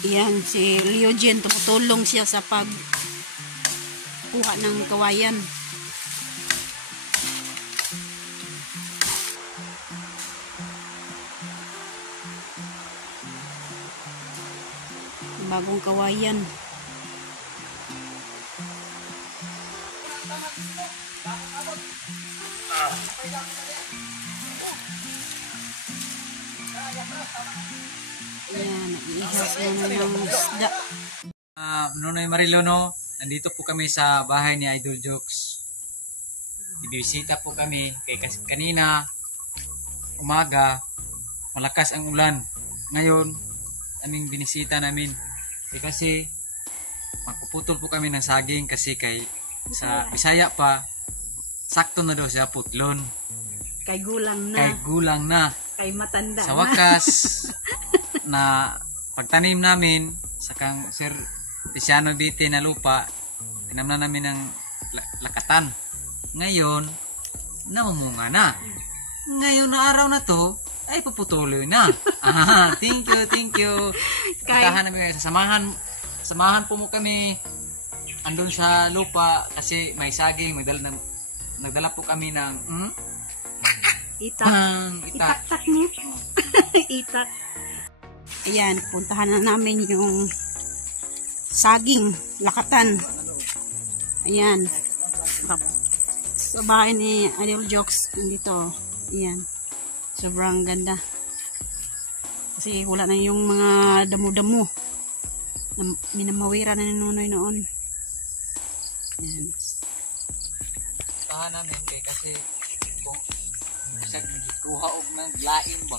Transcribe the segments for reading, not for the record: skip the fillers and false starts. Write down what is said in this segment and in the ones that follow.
Yan, si Leogen, tumutulong siya sa pagkuha ng kawayan. Bagong kawayan. Ayan, ihas na ng isda. Nonoy Marilono, nandito po kami sa bahay ni Idol Jokes. Bibisita po kami kay kanina umaga, malakas ang ulan. Ngayon, aming binisita namin. Kasi magpuputol po kami ng saging kasi kay sa Bisaya pa, sakto na daw siya putlon. Kay gulang na. Kay gulang na. Kay matanda sa na. wakas na pagtanim namin sa kang Sir Tiziano Vite na lupa, tinamnan namin ng lakatan. Ngayon, namumunga na. Ngayon na araw na to, ay puputuloy na. Thank you. Puntahan namin kayo. Samahan po mo kami andun sa lupa kasi may saging, nagdala po kami ng itak niya. Itak. Ayan, puntahan na namin yung saging, lakatan. Ayan. Sa bahay ni Idol Jokes, dito. Ayan. Sobrang ganda. Kasi wala na yung mga damo-damo. Minamawira na ni Nonoy noon. Ayan. Puntahan namin kasi kung siya kuha og ng lain ba.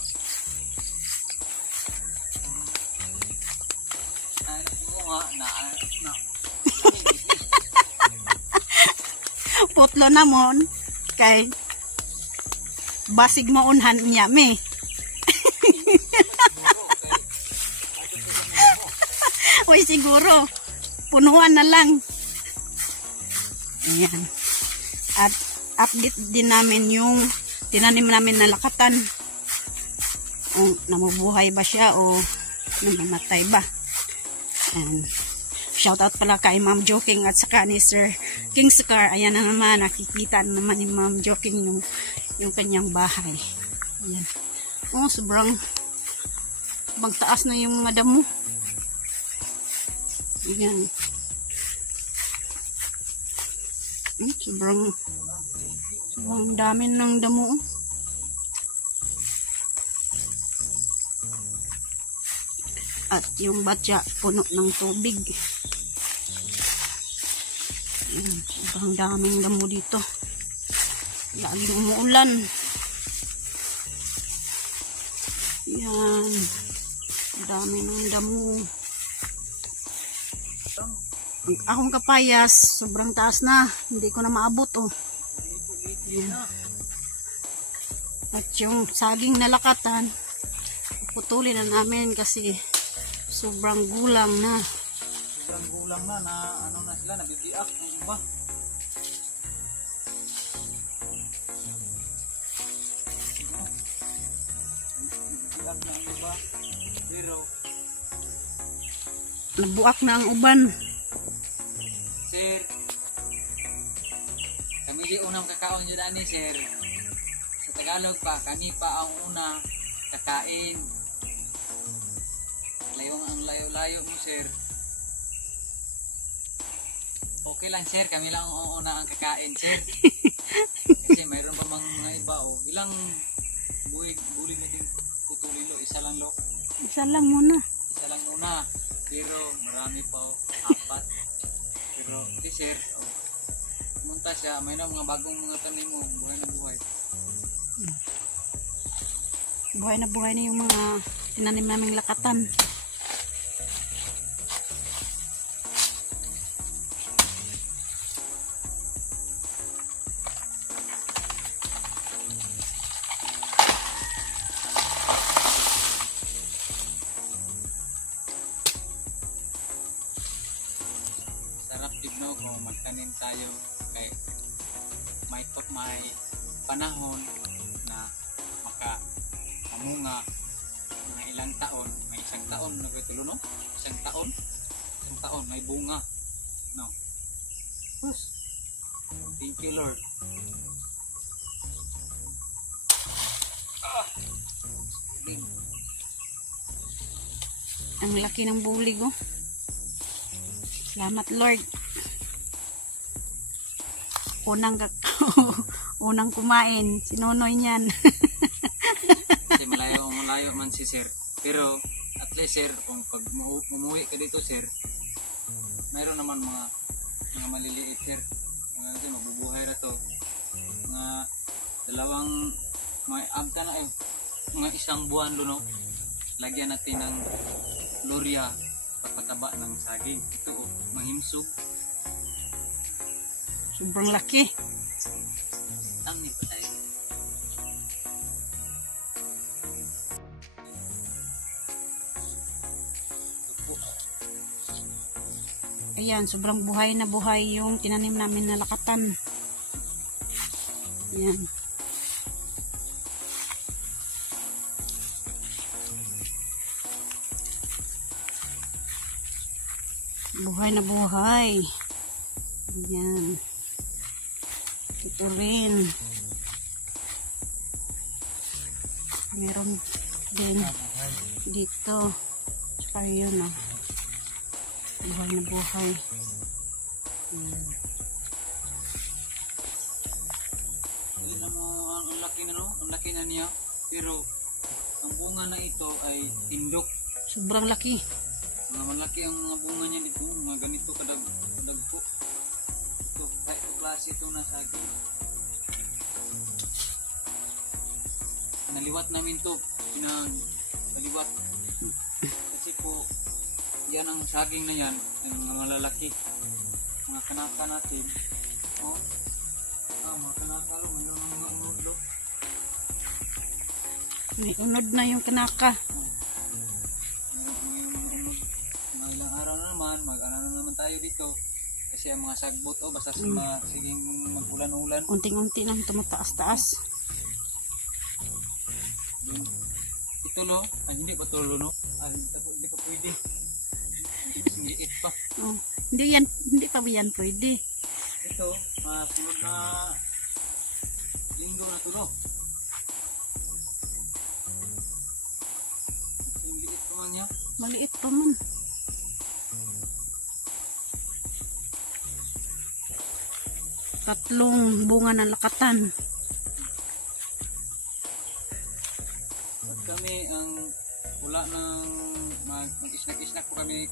Putlo na mon kay basig mo unhan niya me. Oy siguro punuan na lang. Ayan. At update din namin yung tinanim namin na lakatan. O namubuhay ba siya o namamatay ba. And shoutout pala kay Ma'am Joking at saka ni Sir King Scar. Ayan na naman, nakikita naman ni Ma'am Joking yung kanyang bahay. Ayan. Oh, sobrang taas na yung mga damo. Ayan. Sobrang dami ng damo. At yung batya puno ng tubig. Ayan, sobrang daming damo dito. Lalo umuulan. Ayan. Dami ng damo. Ang akong kapayas, sobrang taas na. Hindi ko na maabot, oh. Ayan. At yung saging na lakatan, putulin na namin kasi sobrang gulang na. Sobrang gulang na ano na sila, nabibiak ng iba. Nabibiak na ang iba. Pero nabuak na ang uban. Sir, kami di unang kakaon nyo daan sir. Sa Tagalog pa, kami pa ang una kakain. Ang layo-layo mo sir. Okay lang sir, kami lang ang una ang kakain sir. Kasi mayroon pa mga iba oh. Ilang bulig na din putulin lo, isa lang lo. Isa lang muna. Isa lang muna. Pero marami pa oh, 4. Pero di sir, oh, pumunta siya, may na mga bagong mga tanim mo, buhay na buhay. Buhay na buhay na yung mga tinanim naming lakatan. Sarap tigno kung magtanim tayo kay may panahon na mamunga mga ilang taon, may isang taon na tulo, no? Isang taon may bunga, no? Yes. Thank you, Lord. Ang laki ng bulig, oh. Salamat, Lord. Unang kumain, si Nonoy niyan. Kasi malayo man si Sir. Pero at least, Sir, kung pag umuwi ka dito, Sir, mayroon naman mga maliliit, Sir. Mga mabubuhay na to. Mga dalawang may abta na mga isang buwan luno. Lagyan natin ng Gloria pagpataba ng saging. Ito, mahimsog. Sobrang laki. Ang nito tayo. Ayan, sobrang buhay na buhay yung tinanim namin na lakatan. Ayan. Buhay na buhay. Ayan. Ito rin. Meron din dito. Tsaka yun, oh. Buhay na buhay. Ayan. Alam mo, ang laki na, no? Ang laki na niya. Pero ang bunga na ito ay tindok. Sobrang laki. Mga malaki ang mga bunga niya dito. Mga ganito kadagpo. Ito, kahit klase ito na saging. Naliwat namin to. Naliwat. Kasi po, yan ang saging na yan. Ang mga malalaki. Mga kanaka natin. Oh. Mga kanaka. Mayroon ng mga unod. May unod na yung kanaka. Mag-ano naman tayo dito kasi ang mga sagbot basta siging mag-ulan-ulan, unting-unti lang tumataas-taas. Ito, no? Hindi pa tulo, no? Hindi pa pwede. Liit pa. Oh, hindi pa yan pwede. Ito, sunod na linggo na to, no? Liit pa man niya. Maliit pa man. Tatlong bunga ng lakatan. At kami ang wala nang mag-isnak-isnak po kami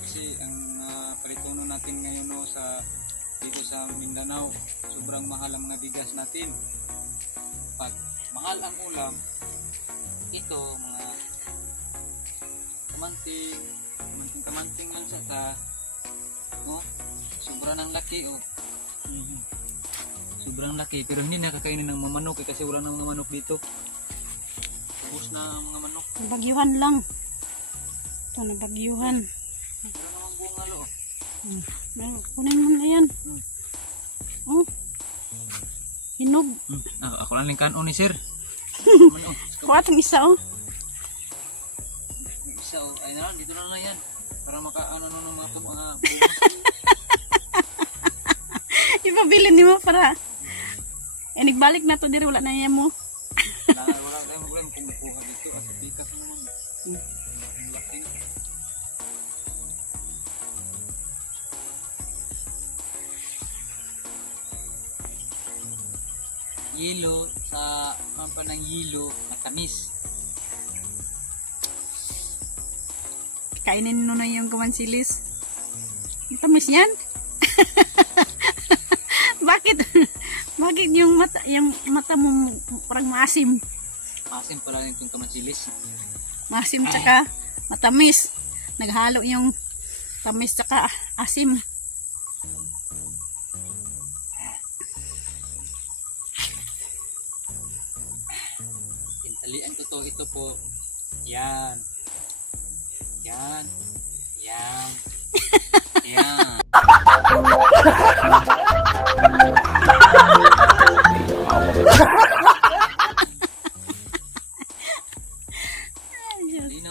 kasi ang palitono natin ngayon, no, dito sa Mindanao, sobrang mahal ang mga bigas natin. Pag mahal ang ulam, ito mga kamanting lang sa no? Sobrang ang laki, oh. Sobrang laki, pero hindi nakakainin ng mga manok kasi wala nang mga manok dito. Ubus na ang mga manok. Nabagyuhan lang. Ito, nabagyuhan. Pero naman bunga, lo. Kunin mo na yan. Oh. Hinog. Ako lang lingkan ni Sir. Kuha itong isa, oh. Isa, oh. Ay na lang, dito na lang yan. Para makaano ng mga bunga. Ipabilin ni mo para nagbalik na to diri, wala na yan mo. Wala tayong problema kung makuha dito kasi bikas naman. Laki na. Yelo, sa pampa ng yelo, matamis. Kainin mo na yung kamansilis. Matamis yan? Bakit yung mata mo parang maasim? Maasim pala rin itong kamansilis. Maasim tsaka matamis. Naghalo yung tamis tsaka asim. Tintalian ko to, ito po. Yan. Yan. Yan. Yan.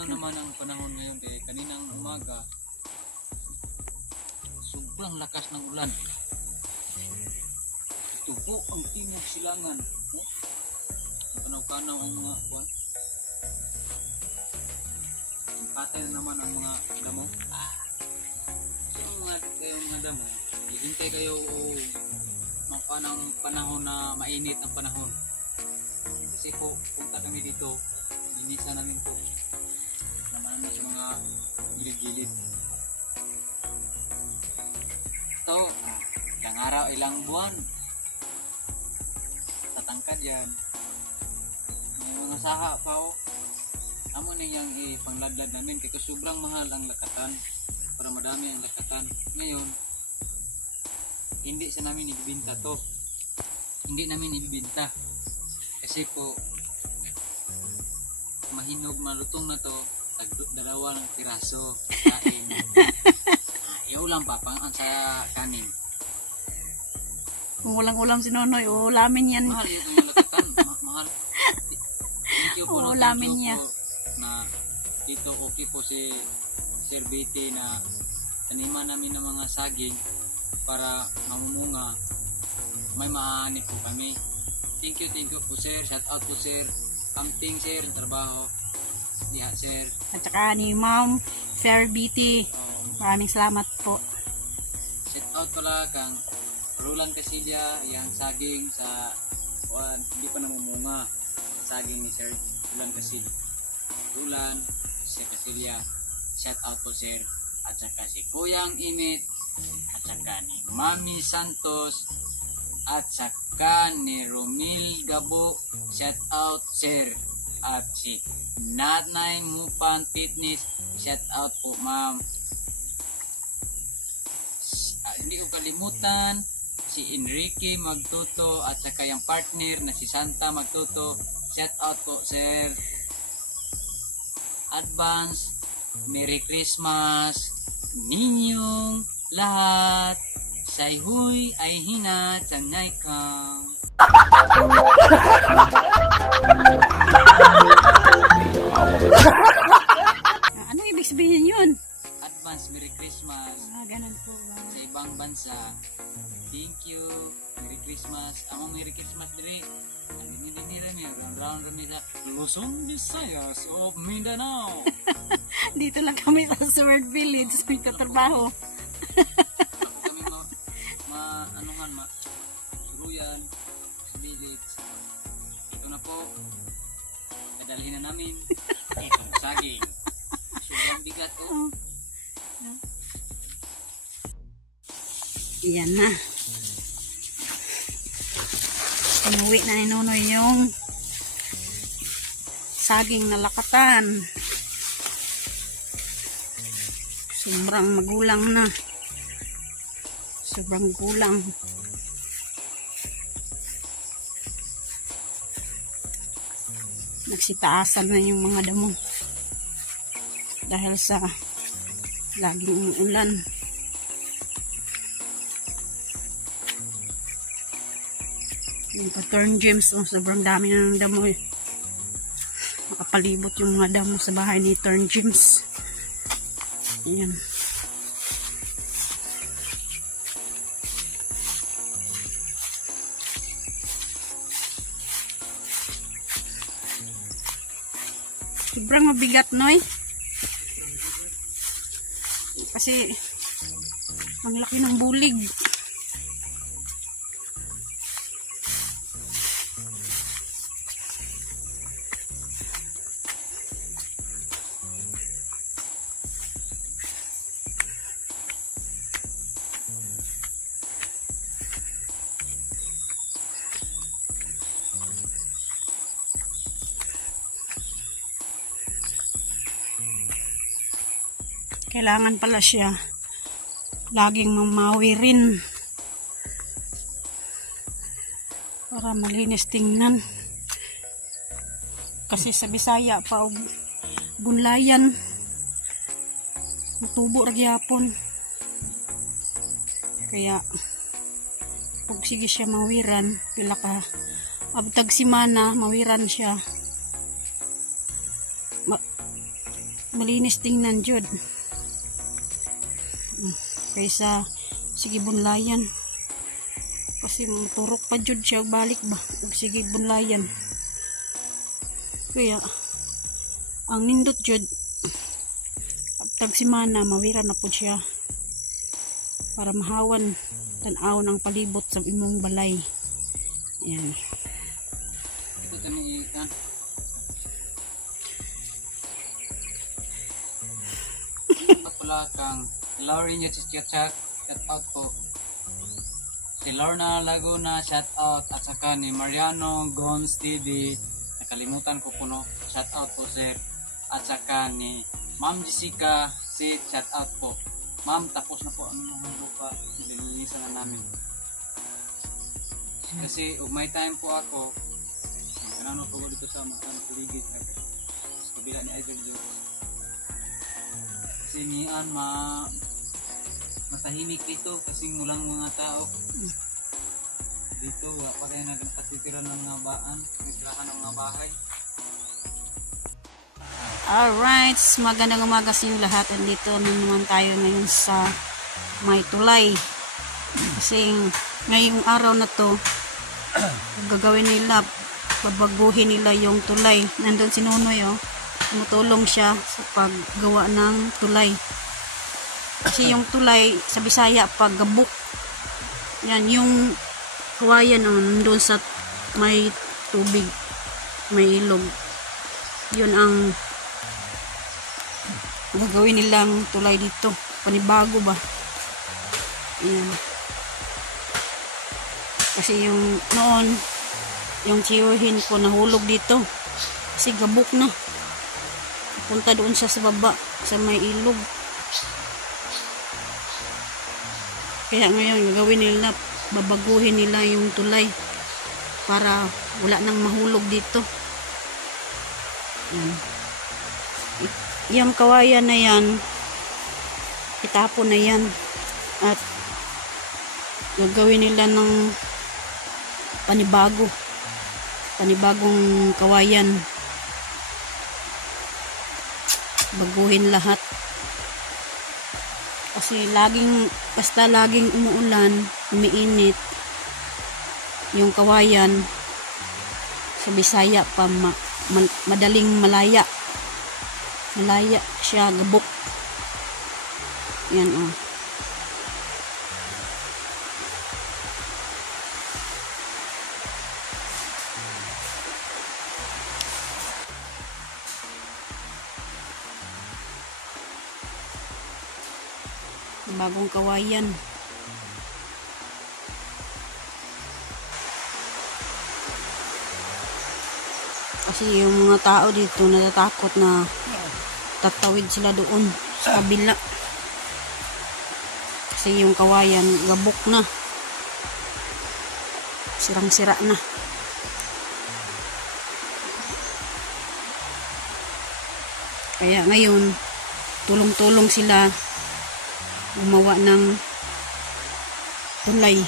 naman ang panahon ngayon kay kaninang umaga sobrang lakas ng ulan. Ito po ang timog silangan. Kanaw-kanaw ang mga buwan. Patay na naman ang mga damo. Yung mga damo, hihintay kayo ng panahon na mainit ang panahon. Kasi po, punta kami dito, inisa namin po naman sa mga gilid-gilid. Ito, ilang araw, ilang buwan, tatangkad yan. Yung mga saha pa o, amo na yung ipangladlad namin kasi sobrang mahal ang lakatan para madami ang lakatan. Ngayon, hindi sa namin ibibinta to. Hindi namin ibibinta. Kasi po, mahinog, malutong na to, dalawang piraso sa akin. Ayaw lang papangaan sa kanin. Kung walang ulam si Nonoy, ulamin yan. Mahal yung lakatan. Mahal. Thank you po. Ulamin niya. Na dito okay po si Sir BT na taniman namin ng mga saging para mamumunga. May maani po kami. Thank you po sir. Shout out po sir. Camping sir, trabaho. Diha sir. At saka ni Ma'am Fair BT. Maraming salamat po. Shout out pala kang Roland Casillas, yang saging sa hindi pa namumunga. Saging ni Sir Roland Casillas. Roland, Sir Casillas. Shout out po sir. At saka si Kuyang Imit. At saka ni Mami Santos. At saka ni Romil Gabo. Shout out sir. At si Nanay Mupan Fitness. Shout out po ma'am. Hindi ko kalimutan si Enrique Magtuto at saka yung partner na si Santa Magtuto. Shout out po sir. Advance Merry Christmas ninyong lahat. Sayhuy ay hinat sanay kang. Ano ibig sabihin yun? Advance Merry Christmas. Ganun po ba? Sa ibang bansa. Thank you. Merry Christmas. Amo Merry Christmas diri. Round rami sa Luzon, Visayas of Mindanao. Dito lang kami sa Sword Village. May katrabaho. Kami suruyan sa village. Ito na po. Dadalhin na namin. Itong saging. Sobrang bigat oh. Yan na. Inuwi na ni Nonoy yung saging na lakatan. Sobrang magulang na. Sobrang gulang. Nagsitaasan na yung mga damo. Dahil sa laging ulan. Yung pa-turn gems, sobrang dami na ng damo eh. Nakapalibot yung mga damo sa bahay ni Turn Gems. Ayan. Sobrang mabigat, Noy. Kasi ang laki ng bulig. Kailangan pala siya laging mamawirin para malinis tingnan. Kasi sa Bisaya pa og bunlayan matubo ra gyapon. Kaya kung sige siya mawiran, pila ka abtag simana mawiran siya. malinis tingnan jud. Kaysa sige bunlayan. Kasi turok pa jud siya balik ba. Sige bunlayan. Kaya ang nindot jud tag simana mawira na po siya para mahawan tan-aw ng palibot sa imong balay. Yan. Ito tanong ikan. Pala kang Laurie niya chat out po. Si Lorna Laguna shout out at saka ni Mariano Gons TV. Nakalimutan ko puno. Shout out po sir. At saka ni Ma'am Jessica si shout out po. Ma'am, tapos na po ang mga lupa. Nilinisan na namin. Kasi may time po ako. Ano po dito sa mga paligid. Sa kabila ni Idol Joe. Kasi niyan matahimik dito kasi mulang mga tao. Dito wala pa rin nagpatitira ng mga baan. Nagtirahan ng mga bahay. Alright, magandang umaga sa inyo lahat. Andito naman tayo ngayon sa may tulay. Kasi ngayong araw na to, gagawin nila, babaguhin nila yung tulay. Nandun si Nunoy, oh. Tumutulong siya sa paggawa ng tulay. Kasi yung tulay sa Bisaya, paggabok. Yan, yung kawayan, oh, nandun sa may tubig, may ilog. Yun ang gagawin nilang tulay dito. Panibago ba? Ayan. Kasi yung noon, yung tiyuhin ko nahulog dito. Kasi gabok na. Punta doon siya sa baba, sa may ilog. Kaya ngayon, gagawin nila, babaguhin nila yung tulay para wala nang mahulog dito. Ayan. Yung kawayan na yan, itapon na yan. At gagawin nila ng panibagong kawayan. Baguhin lahat. Kasi basta laging umuulan, umiinit, yung kawayan sa Bisaya pa madaling malaya siya, gabok. Yan, oh. Bagong kawayan. Kasi yung mga tao dito natatakot na tatawid sila doon sa kabila. Kasi yung kawayan gabok na. Sirang-sira na. Kaya ngayon tulong-tulong sila gumawa ng tulay.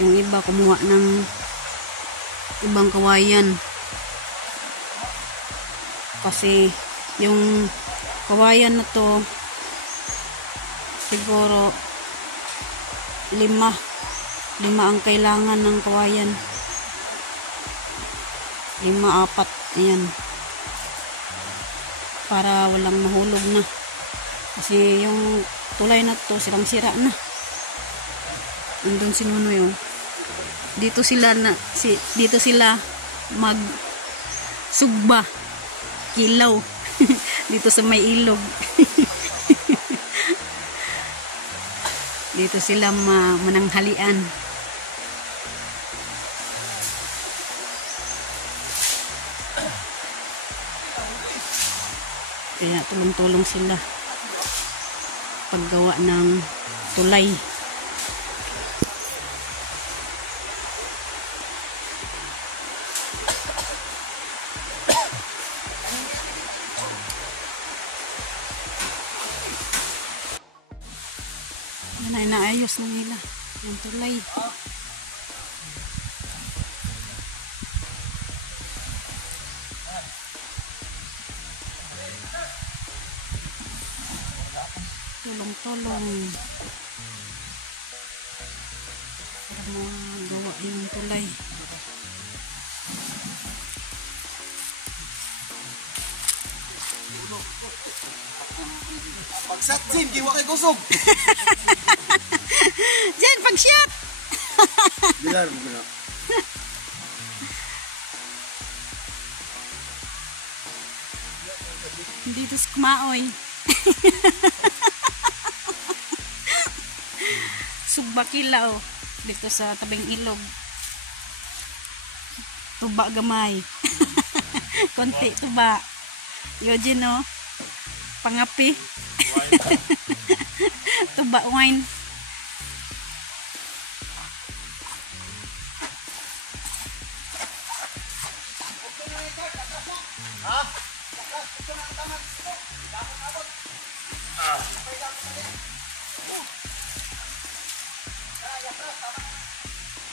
Yung iba kumuha ng ibang kawayan. Kasi yung kawayan na to siguro lima ang kailangan ng kawayan. 5, 4, ayan. Para walang mahulog na. Kasi yung tulay na to sirang-sira na. Andun si Nunoy, oh. Dito sila mag sugba kilaw dito sa may ilog. Dito sila mananghalian. Kaya tulong-tulong sila paggawa ng tulay. Yan ay naayos na nila yung tulay. Tulong-tulong. Para magawa yung tulay. Pagsat Jim, kiwa kay kusog. Jen, pag-shot! Bilar mo na. Dito sa kumaoy. Sugbakilaw. Dito sa tabing ilog. Tuba gamay. Konti tuba. Eugene, no? Pangapi. Tuba wine.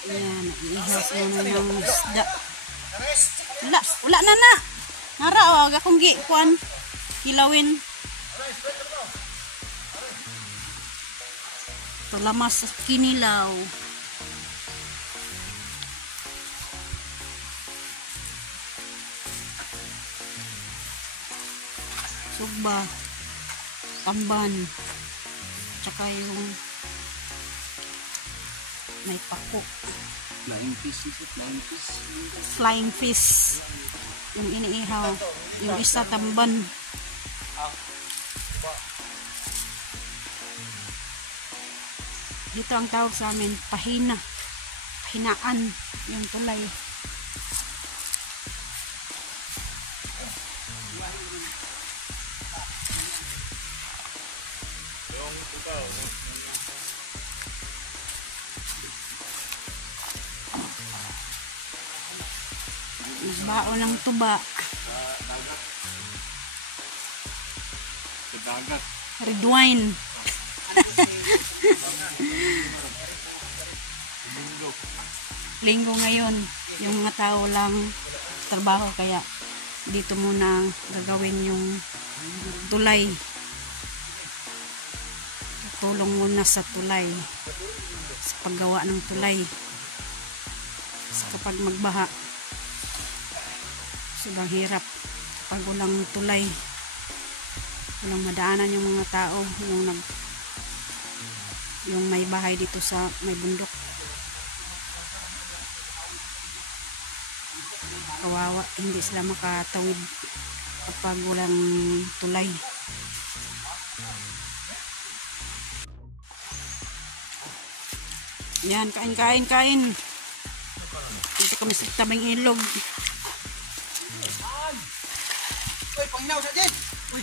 Ayan, ihas mo na ng isda. Wala na na. Nara, wag akong gikuan. Kilawin. Talamas sa kinilaw. Sugba. Tamban. Tsaka yung may pako. Flying fish, flying fish. Flying fish. Yung iniihaw. Yung isa tamban. Dito ang tawag sa amin, pahina. Pahinaan. Yung tulay. Baon ng tuba. Red wine. Linggo ngayon. Yung mga tao lang trabaho kaya dito muna gagawin yung tulay. Tulong muna sa tulay. Sa paggawa ng tulay. Sa kapag magbaha. Sobrang hirap pag walang tulay, walang madaanan yung mga tao, yung may bahay dito sa may bundok. Kawawa, hindi sila makatawid kapag walang tulay. Yan, kain. Dito kami sa tabing ilog. Uy, panginaw sa Jim. Uy.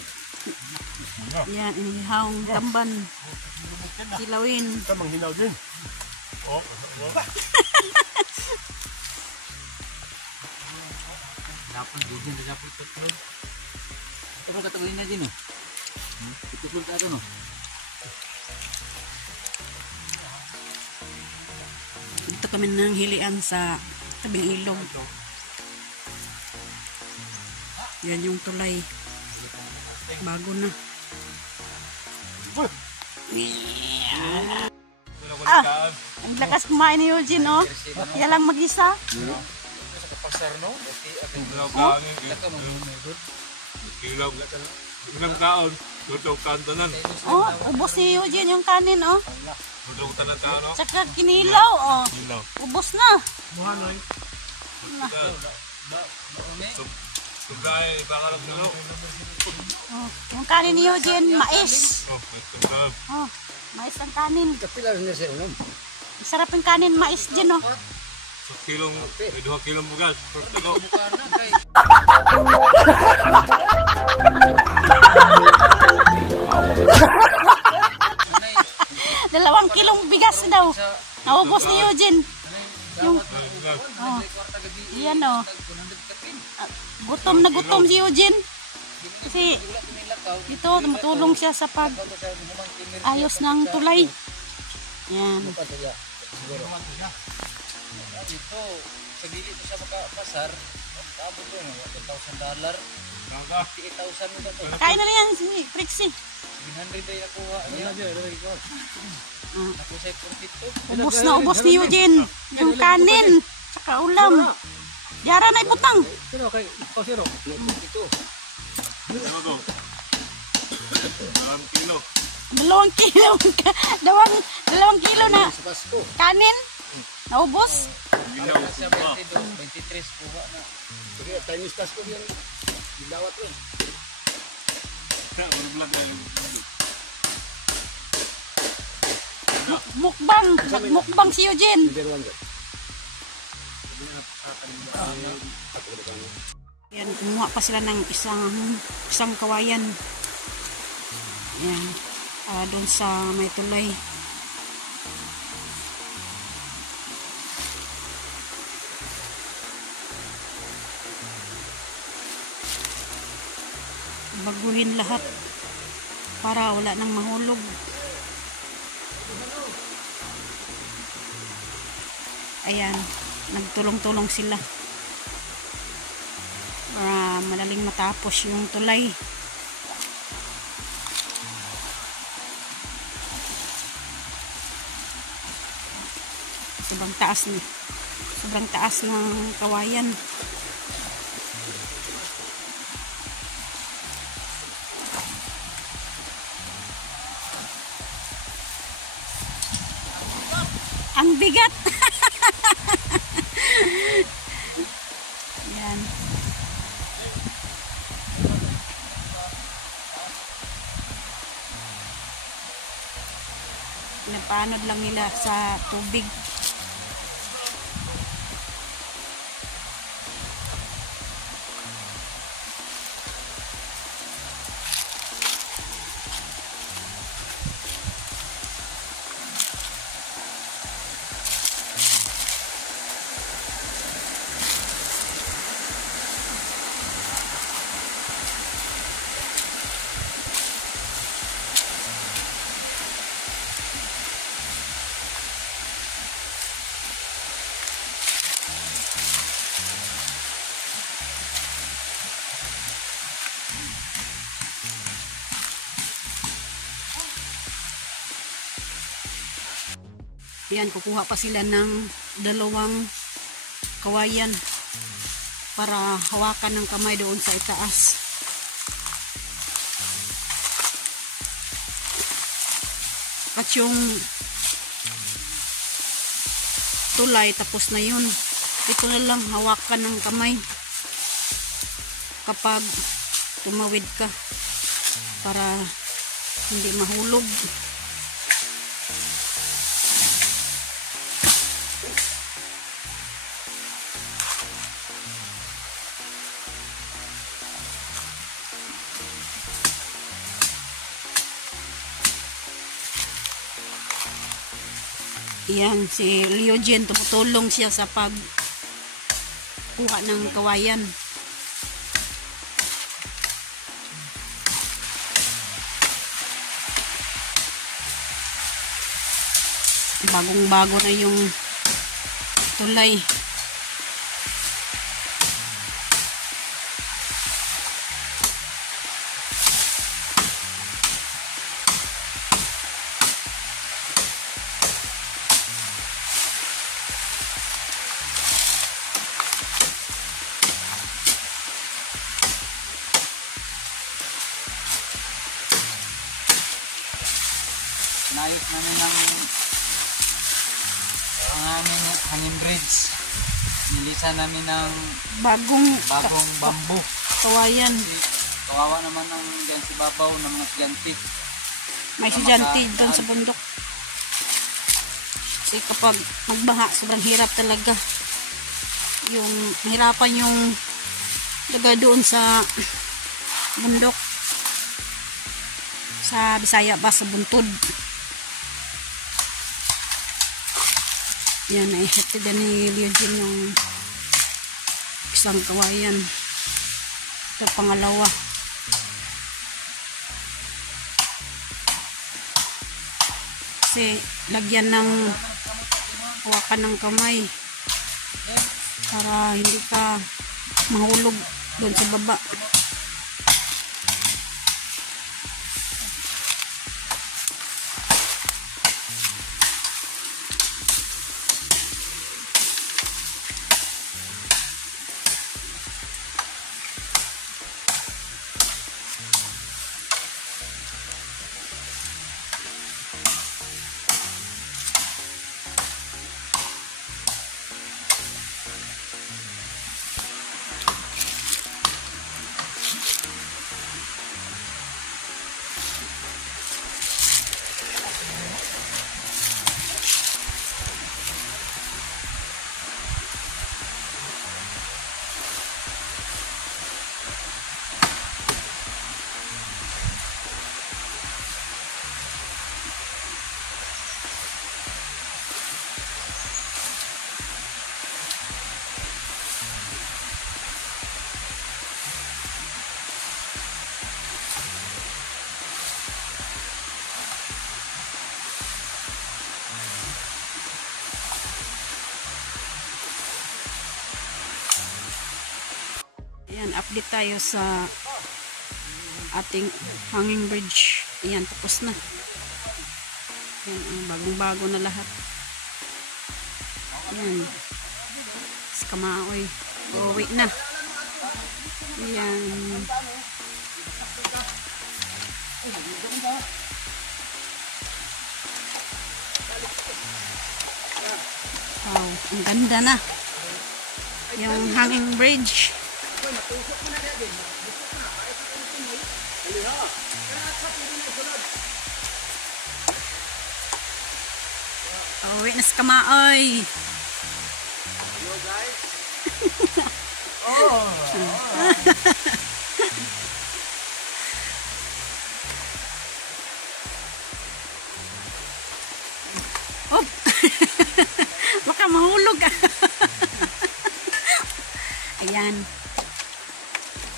Yan, inihawang tamban. Kilawin. Ito manghinaw din. Oh. Dapat din sa dapat tutlog. Ito mo katawin na din, oh. Tutlog ka no. Dito kami nang hilian sa tabing ilog. Yan yung tulay. Bago na. Ang lakas kumain ni Eugene, oh. Kaya lang mag-isa. Pasar no? Ilang kaon, tutok kantanan. Oh, ubos ni Eugene yung kanin, oh. Tutok tanan kaon, no? Tsaka kinilaw, oh. Ubos na. Muhanoy. Sugay, baka lang silo. Oh, yung kanin ni Eugene, mais. Oh, mais ang kanin. Kapila rin siya unom. Sarap yung kanin, mais din, oh. So, kilong, may 2 kilong bugas. Pero Dalawang kilong bigas daw. Naubos ni Eugene. Yung, oh, yan, oh. Gutom na gutom si Eugene. Kasi ito, tumutulong siya sa pag ayos ng tulay. Yan. Ito, sa dili ko siya makapasar, tapos yun, $1,000. $58,000 mo ba ito? Kain na yan si Trixie. 100 ay nakuha niya. Ako sa 42. Ubos ni Eugene. Yung kanin. Tsaka ulam. Yara na ibutang. Sino kay ikaw sino? Ito. Ano to? 2 kilo. 2 kilo. 2 kilo na Sa Pasko. kanin. Naubos. Ginaw. Sa 22, 23 kuha na. Sige, Chinese Pasko yan. Dilawat rin. Vlog lang. Mukbang si Eugene. Number 1 dyan. Yan, kumuha pa sila ng isang kawayan. Yan. Doon sa may tulay. Baguhin lahat para wala nang mahulog. Ayan, nagtulong-tulong sila para madaling matapos yung tulay. Sobrang taas ng kawayan. Ang bigat. Yan. Pinapanod lang nila sa tubig. Yan, kukuha pa sila ng 2 kawayan para hawakan ng kamay doon sa itaas. At yung tulay tapos na yun. Ito na lang hawakan ng kamay kapag tumawid ka para hindi mahulog. Yan, si Eugene, tumutulong siya sa pagkuha ng kawayan. Bagong-bago na yung tulay. Nayos namin ng ang aming hangin bridge. Nilisan namin ng Bagong bambu. kawayan. Kawawa naman ng dyan si babaw ng mga estudyante. May estudyante doon sa bundok. Kasi kapag magbaha, sobrang hirap talaga. Yung mahirapan yung daga doon sa bundok. Sa Bisaya ba, sa Buntod. Yan, naihatid na ni Eugene yung isang kawayan. Ito pangalawa. Kasi lagyan ng hawakan ng kamay para hindi ka mahulog doon sa baba. Yan, update tayo sa ating hanging bridge. Ayan, tapos na. Yan, bagong-bago na lahat. Yan. Kamaoy. Uwi na. Yan. Wow, ang ganda na. Yung hanging bridge. Uwi na sa Kamaoy. Oh. Baka mahulog. Ayan.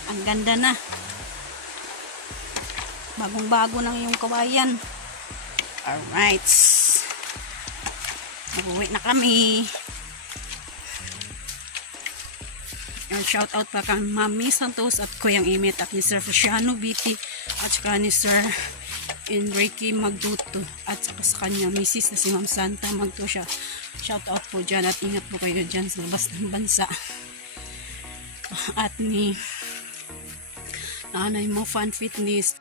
Ang ganda na. Bagong-bago na yung kawayan. Alright. Mag-uwi na kami. Shout out pa kang Mami Santos at Kuyang Imit at ni Sir Feliciano BT at saka ni Sir Enrique Magduto at saka sa kanya misis na si Ma'am Santa Magto siya. Shout out po dyan at ingat po kayo dyan sa labas ng bansa. At ni Nanay Mo Fan Fitness.